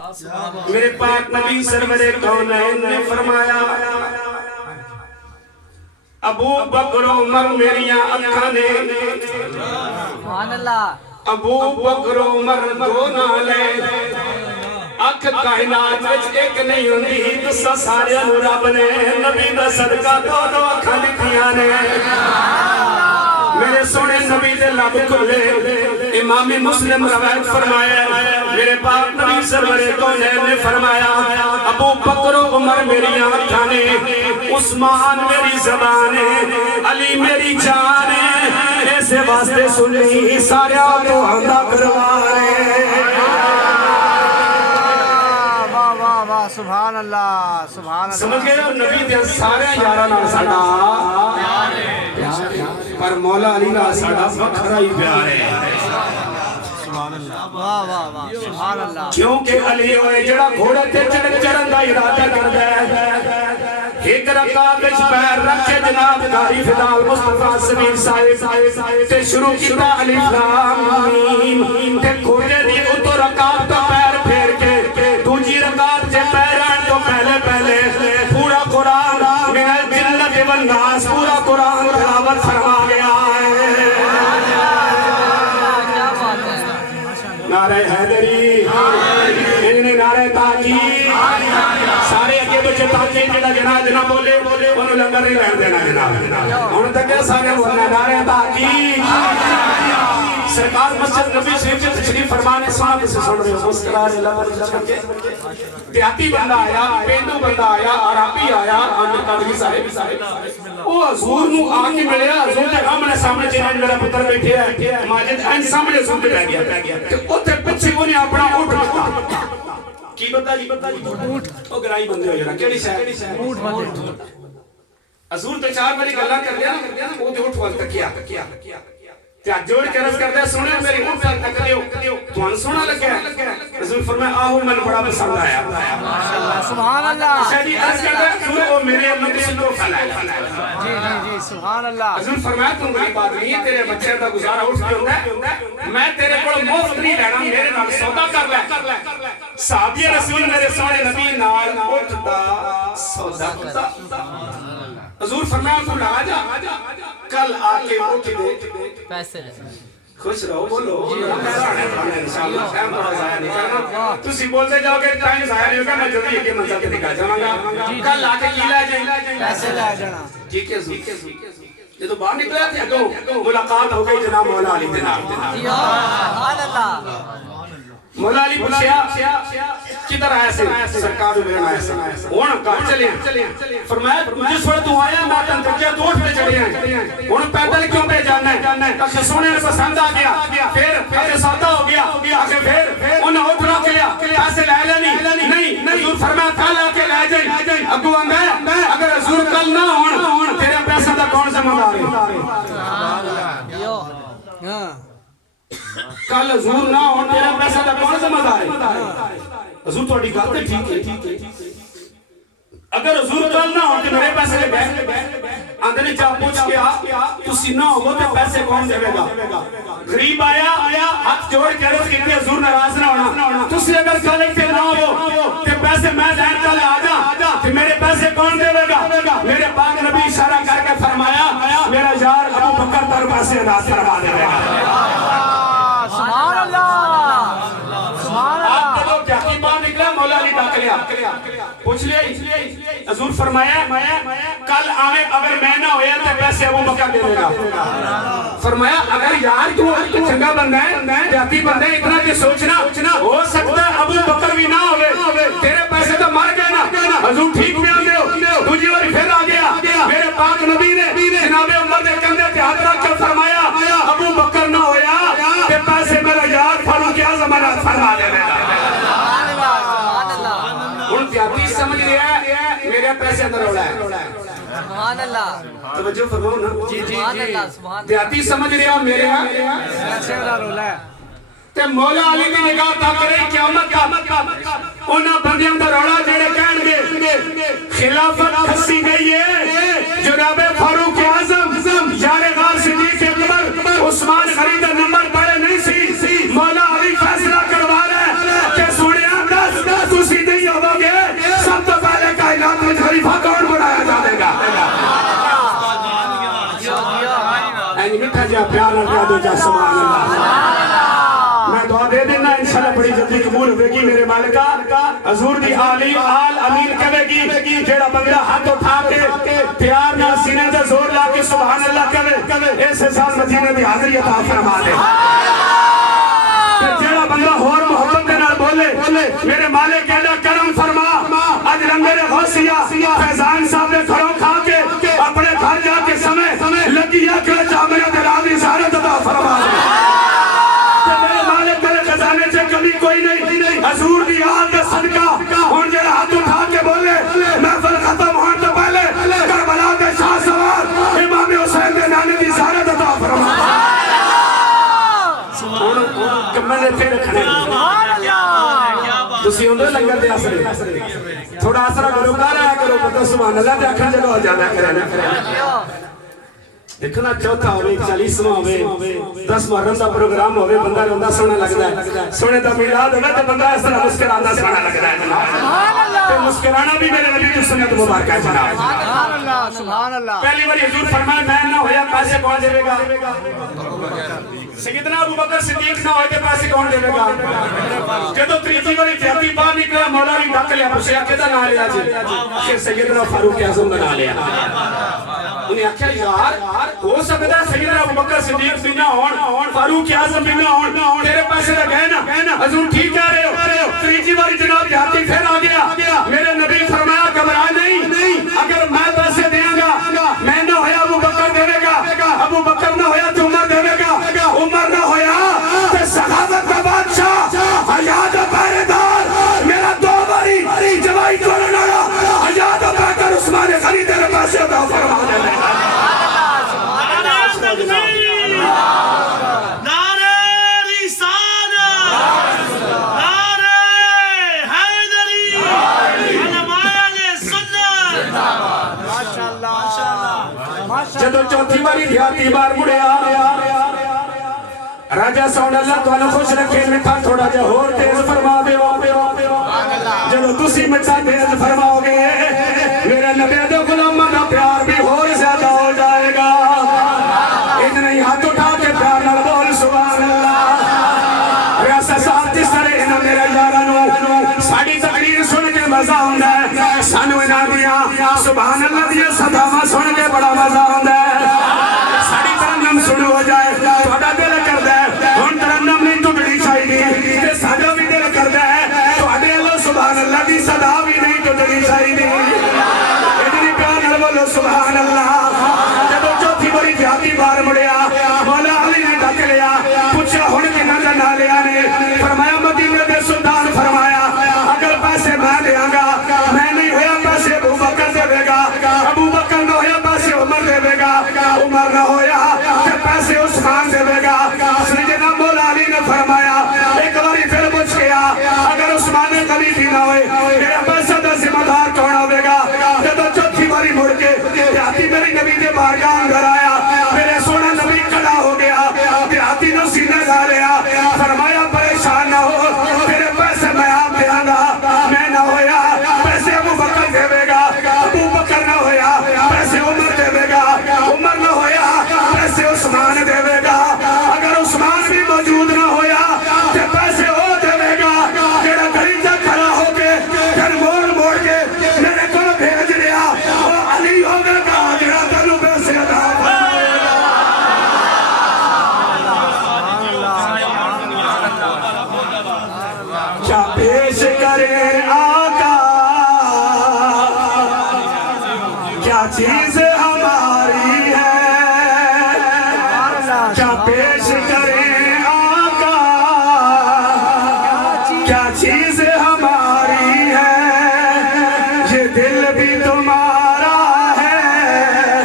میرے پاک نبی سرور کونین نے فرمایا ابو بکر عمر میریاں اکھاں نے سبحان اللہ ابو بکر عمر دو نالے اکھ کائنات وچ ایک نہیں ہوندی تسا سارے رب نے نبی دا صدقہ دو دو اکھاں دتیاں نے میرے سونے نبی دے لب کھلے امام مسلم روایت فرمایا میرے پاک نبی سرور کونین نے فرمایا ابو بکر و عمر میری آنکھاں نے عثمان میری زبان ہے علی میری جان ہے ایسے واسطے سنی سارے تو ہندہ کروارے سبحان اللہ سبحان اللہ سمجھ گئے نبی دے سارے یارہ نال ساڈا پر مولا علی نال ساڈا وکھرا ہی پیار ہے سبحان اللہ واہ واہ واہ سبحان اللہ کیونکہ علی ہوئے جڑا گھوڑے تے چڑھن دا ارادہ کردا ہے ایک رکعت وچ پیر رکھے جناب قاری فضال مصطفیٰ سمیر صاحب تے شروع کیتا الف لام میم تے گھوڑے دی اتو رکعت تو پیر پھیر کے دوجی رکعت سے پیران تو پہلے پورا قرآن من الجنت والناس پورا قرآن تلاوت فرما گیا ہے نعرہ حیدری انہیں نعرہ تاکید سارے اگے بچے تاکید جڑا جناب بولے انہوں لنگر نہیں رہن دینا جناب انہوں تک کیا سارے بولنا نعرہ تاکید سرکار مسجد نبی شریف سے تشریف فرمانے صاحب سے سن رہے ہو مسکرانے لگا کے دیہاتی بندہ آیا پینڈو بندہ آیا عربی آیا آنے قادری صاحب وہ حضور نو آکے ملے حضور نے کہا میں سامنے چینج میرا پتر بیٹھے ہے ماجد این سامنے حضور پہ رہ گیا تو اتھے پچھے کو نے اپنا اٹھ بتا کی بتا جی اٹھ وہ گرائی بندے ہو جانا کیڑی شاہ اٹھ بندے حضور تو چار باری گلہ کر دیا وہ تو اٹھ والتا کیا تے جوڑ کے عرض کرتا ہے سونے میری اٹھ والتا کریو تو ان سونا لگ گیا حضور فرمائے آہو من بڑا پسند آیا سبحان اللہ شہدی عرض کرتا ہے حضور وہ میرے امت سے دو پھیلائے جی سبحان اللہ حضور فرمائے تم بڑی بات نہیں ہے تیرے بچے کا گزارا اٹھ کے ہوتا ہے میں تیرے کو مفت نہیں لینا میرے نال سودا کر لے صحابی رسول میرے سونے نبی نال اٹھتا سودا کرتا حضور فرمایا تو لگا جا کل آکے اٹھ دے پیسے خوش رہو بولو انشاءاللہ ٹائم بڑا ضائع نہیں کرنا تسی بولتے جاؤ کہ ٹائم ضائع نہیں ہوگا میں جلدی یہ منزل کے نکال جاؤں گا کل آکے کی لے جائیں پیسے لے جانا ٹھیک ہے حضور یہ تو باہر نکلا تھے اگو ملاقات ہو گئی جناب مولا علی جناب سبحان اللہ مولا علی پوچھیا کدھر آیا سے سرکار بیان آیا سے ہونا کہا چلیں فرمایا جس وقت تو آیا میں تن تکیا تو اٹھ پہ چڑھے ہیں انہوں پیدل کیوں پہ جانا ہے کہ سونے نے پسند آ گیا پھر سادہ ہو گیا پھر انہوں اٹھ رہا کلیا پیسے لے لے نہیں حضور فرمایا کل آ کے لے جائیں اگو آنگا اگر حضور کل نہ ہونا تیرے پیسہ دا کون سے مدار ہے کل حضور نہ ہونا تیرا پیسہ دا کون سے مدار ہے حضور تو اڈی گاتے ٹھیک ہے اگر حضور کل نہ ہوتے میرے پیسے لے بیٹھ آندھنے چاہ پوچھ کے تسی نہ ہوتے پیسے کون دے گا غریب آیا ہاتھ جوڑ کے عرض کیتے حضور ناراض نہ ہونا تسی اگر کل ایک نہ ہو تے پیسے میں دین کل آجا تے میرے پیسے کون دے گا میرے پاک نبی اشارہ کر کے فرمایا میرا یار ابو بکر تر پیسے ادا فرما دے گا سبحان اللہ سبحان اللہ آپ کو کیا کی بات نکلا مولا علی داخلیا پوچھ لیا حضور فرمایا کل آئے اگر میں نہ ہویا تو پیسے ابو بکر دے گا فرمایا اگر یار تو چنگا بندہ ہے جاتی بندہ ہے اتنا کہ سوچنا ہو سکتا ہے ابو بکر بھی نہ ہوئے تیرے پیسے تو مر گئے نا حضور ٹھیک بھی آ گئے دوجی اور پھر آ گیا میرے پاک نبی نے جناب عمر دے کندھے تے ہاتھ رکھ کے فرمایا ابو بکر نہ ہویا تے پیسے میرا یار فاروق اعظم فرما دے گا ان دیاتی سمجھ رہا ہے میرے پیسے اندر ہو رہا ہے سبحان اللہ توجہ فرماؤ نا سبحان اللہ سبحان دیاتی سمجھ رہے ہو میرے پیسے اندر رولا ہے تے مولا علی کی نگاہ تک رہی قیامت کا انہاں بندیاں دا روڑا جڑے کہن گے خلافت کھسی گئی ہے جناب فاروق اعظم یار غار صدیق اکبر عثمان غنی دا نمبر پڑے نہیں سی مولا علی فیصلہ کروا رہا ہے کہ سنیا 10 ہوگی میرے مالکا حضور دی آل امین کہے گی جیڑا بندہ ہاتھ اٹھا کے پیار نہ سینے تے زور لا کے سبحان اللہ کہے ایسے سال مدینے دی حاضری عطا فرما دے جیڑا بندہ اور محبت دے نال بولے میرے مالک کہنا کرم فرما اج لنگر غوثیہ فیضان صاحب نے گھروں کھا کے اپنے گھر جا کے سمے لگی اکڑ جامعہ دراوی زیارت عطا فرما دے میرے مالک میرے خزانے سے کبھی کوئی نہیں حضور دی آل دے صدقہ ہون جڑا ہاتھ اٹھا کے بولے محفل ختم ہون تو پہلے کربلا دے شاہ سوار امام حسین دے نانے دی زیارت عطا فرما کمیں نے پھر رکھنے تسی ہوندے لنگر دے آسرے تھوڑا آسرہ کرو کر آیا کرو پتہ سبحان اللہ دے اکھر جگہ ہو جانا کرنا دیکھنا چوتھا ہوئے 40واں ہوئے 10 محرم دا پروگرام ہوئے بندہ روندہ سونا لگتا ہے سونے دا میلاد ہوئے تو بندہ اس طرح مسکرانا سونا لگتا ہے تو مسکرانا بھی میرے نبی کی سنت مبارکہ ہے جناب سبحان اللہ پہلی بار حضور فرمائے میں نہ ہویا پیسے کون دے گا سیدنا ابو بکر صدیق نہ ہوئے پیسے کون دے گا جدو تریجی والی جہتی باہر نکلا مولا بھی ڈاک لیا پوچھے عقیدہ نہ لیا جی کہ سیدنا فاروق اعظم نہ لیا انہیں آکھیا یار ہو سکتا ہے سیدنا ابو بکر صدیق بھی نہ ہون فاروق اعظم بھی نہ ہون تیرے پیسے تو گئے نا حضور ٹھیک کہہ رہے ہو تریجی والی جناب جہتی پھر آ گیا میرے نبی فرمایا گھبرا نہیں اگر میں پیسے دیاں گا میں نہ ہویا ابو بکر دے گا ابو بکر نہ ہویا تو عمر دے گا عمر نہ ہویا کہ صحابت کا بادشاہ حیات پہرے دار میرا دو باری جوائی جوڑنا حیات پہر عثمان غنی تیرے پیسے عطا فرما دے نعرہ رسالت نعرہ حیدری علماء سنت جدو چوتھی باری دیہاتی بار مڑیا راجہ سوڑ اللہ تو انہوں خوش رکھے مٹھا تھوڑا جا اور تیز فرما دے جدو تسی مٹھا تیز فرماؤ گے میرے نبی دے غلامہ کا پیار بھی اور زیادہ ہو جائے گا اتنے ہی ہاتھ اٹھا کے پیار نال بول سبحان اللہ ریاست صاحب جس طرح انہوں میرے یارانو ساڑی تقریر سن کے مزہ ہوندہ ہے سانو انہاں دیا سبحان اللہ دیا صدامہ سن کے بڑا مزہ ہوندہ ہے ساڑی ترنم سنو ہو جائے تھوڑا دل کر دے ان ترنم نہیں ٹوٹنی چاہیے کہ ساڑا بھی دل کر دے تھوڑے اللہ سبحان اللہ دی صدا بھی نہیں ٹوٹنی چاہیے اتنی پیار نہ بولو سبحان اللہ جب چوتھی بڑی جہاتی بار مڑیا مولا علی نے ڈھک لیا پوچھا ہن کنا دا نہ لیا نے فرمایا مدینے دے سلطان فرمایا اگر پیسے میں دیاں گا میں نہیں ہویا پیسے ابو بکر دے گا ابو بکر نہ ہویا پیسے عمر دے گا عمر نہ ہویا کہ پیسے عثمان دے گا سیدنا مولا علی نے فرمایا ایک باری پھر پوچھ گیا اگر عثمان غنی بھی نہ ہوئے میرا پیسہ دا ذمہ دار کون ہوے گا جب چوتھی باری مڑ کے دیہاتی میری نبی دے بارگاہ اندر آیا میرے سونا نبی کھڑا ہو گیا دیہاتی نے سینے لا لیا فرمایا پریشان نہ ہو تیرے پیسے میں آپ دیاں گا میں نہ ہویا پیسے ابو بکر دے گا ابو بکر نہ ہویا پیسے عمر دے گا عمر نہ ہویا پیسے عثمان دے گا اگر عثمان بھی موجود نہ ہویا کہ پیسے وہ دے گا جیڑا گھڑی جا کھڑا ہو کے پھر موڑ کے میرے کو بھیج لیا وہ علی ہوگا کہا جیڑا تنو پیسے عطا کیا پیش کرے آقا کیا چیز ہماری ہے کیا پیش کرے آقا کیا چیز ہماری